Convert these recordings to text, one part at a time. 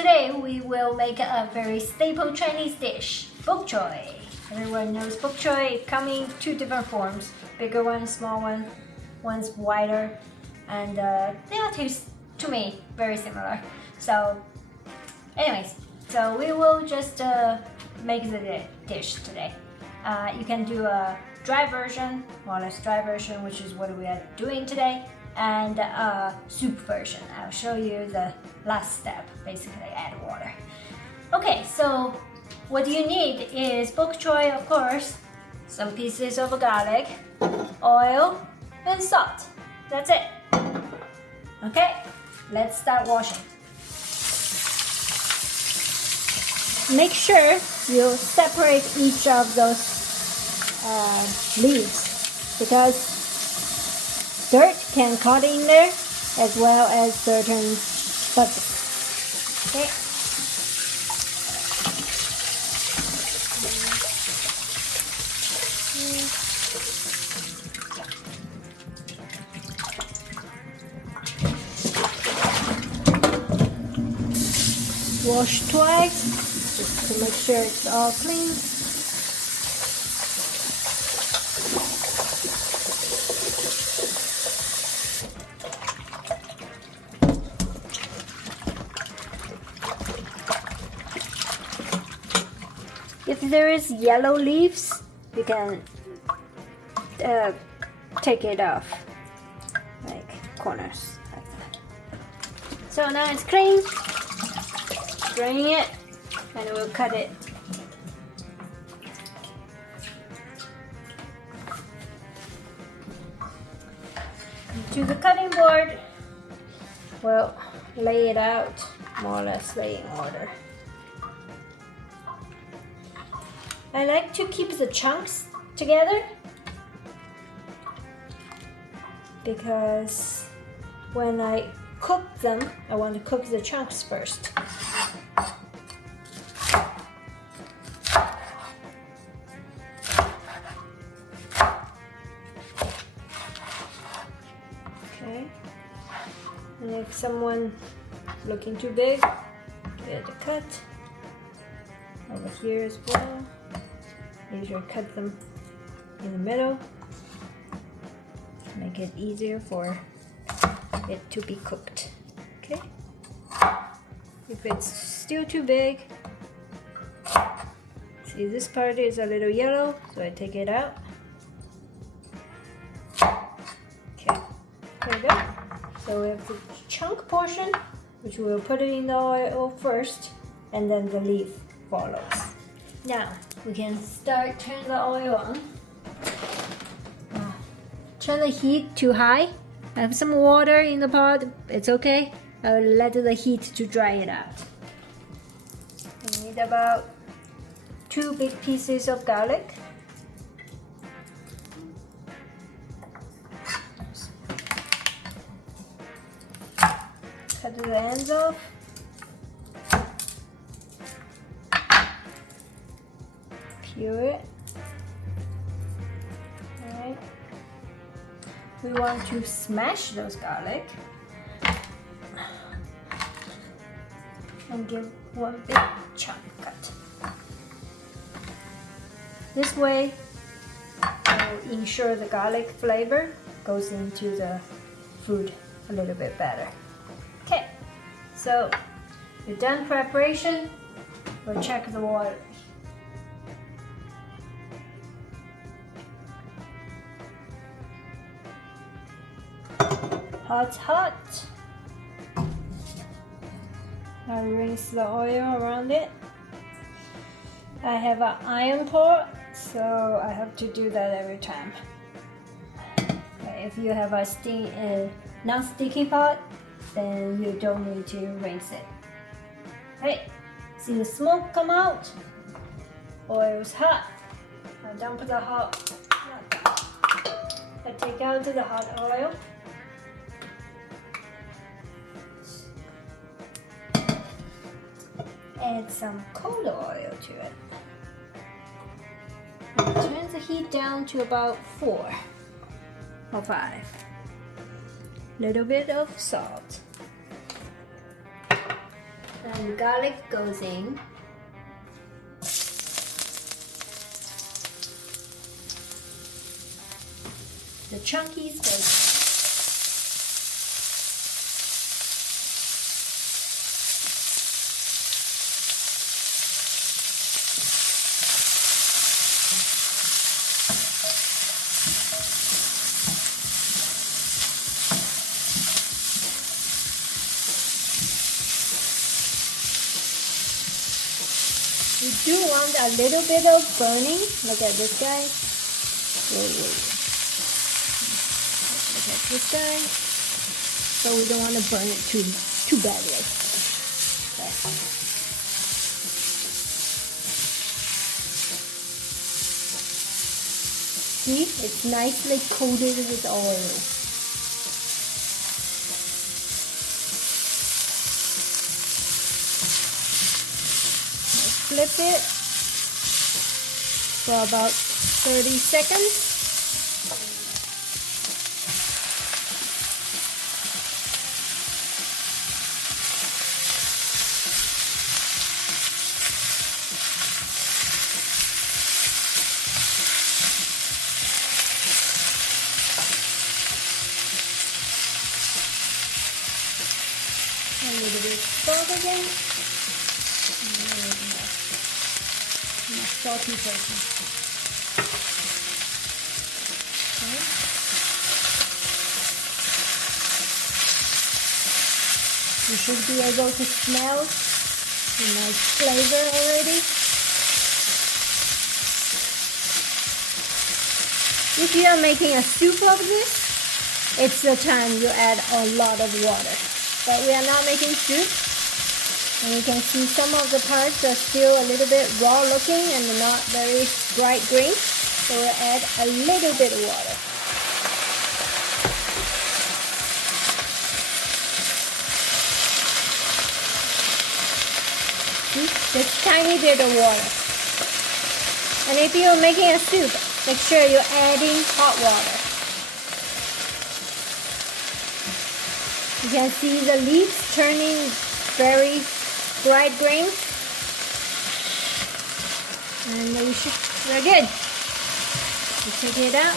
Today we will make a very staple Chinese dish, Bok Choy. Everyone knows Bok Choy coming in two different forms, bigger one, small one, one's wider, and they all taste to me very similar. So anyways, so we will just make the dish today. You can do a dry version, more or less dry version, which is what we are doing today, and a soup version. I'll show you the last step, basically add water. Okay, so what you need is bok choy, of course, some pieces of garlic, oil, and salt. That's it. Okay, let's start washing. Make sure you separate each of those leaves because dirt can cut in there as well as certain bugs. Okay. Wash twice just to make sure it's all clean. If there is yellow leaves, you can take it off, like corners like that. So now it's clean. Drain it, and we'll cut it. To the cutting board, we'll lay it out, more or less lay in order. I like to keep the chunks together because when I cook them, I want to cook the chunks first. Okay, and if someone looking too big, get a cut over here as well. Usually cut them in the middle, make it easier for it to be cooked. Okay, if it's still too big, see this part is a little yellow, so I take it out. Okay, there we go. So we have the chunk portion, which we'll put it in the oil first, and then the leaf follows. Now we can start turn the oil on. Turn the heat to high. I have some water in the pot. It's okay. I'll let the heat to dry it out. We need about 2 big pieces of garlic. Cut the ends off. Peel it. Alright. We want to smash those garlic and give one big chunk cut. This way, will ensure the garlic flavor goes into the food a little bit better. Okay, so we're done preparation. We'll check the water. Hot's hot. I rinse the oil around it. I have an iron pot, so I have to do that every time. Okay, if you have a non-sticky pot, then you don't need to rinse it. Okay, see the smoke come out? Oil's hot. I dump the hot. I take out the hot oil. Add some cold oil to it. And turn the heat down to about 4 or 5. Little bit of salt. And garlic goes in. The chunkies goes in. You do want a little bit of burning. Look at this guy. Wait. Look at this guy. So we don't want to burn it too badly. Okay. See, it's nicely coated with oil. Flip it for about 30 seconds. A little bit of salt again. Salty portion. Okay. You should be able to smell the nice flavor already. If you are making a soup of this, it's the time you add a lot of water. But we are not making soup. And you can see some of the parts are still a little bit raw looking and not very bright green. So we'll add a little bit of water. Just tiny bit of water. And if you're making a soup, make sure you're adding hot water. You can see the leaves turning very bright green, and we're good. You take it out.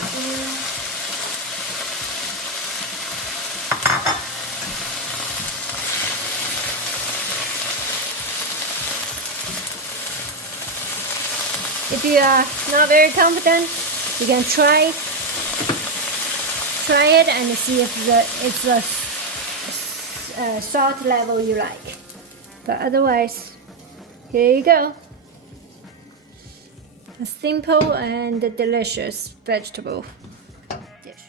If you are not very confident, you can try it and see if it's the salt level you like. But otherwise, here you go. A simple and delicious vegetable dish.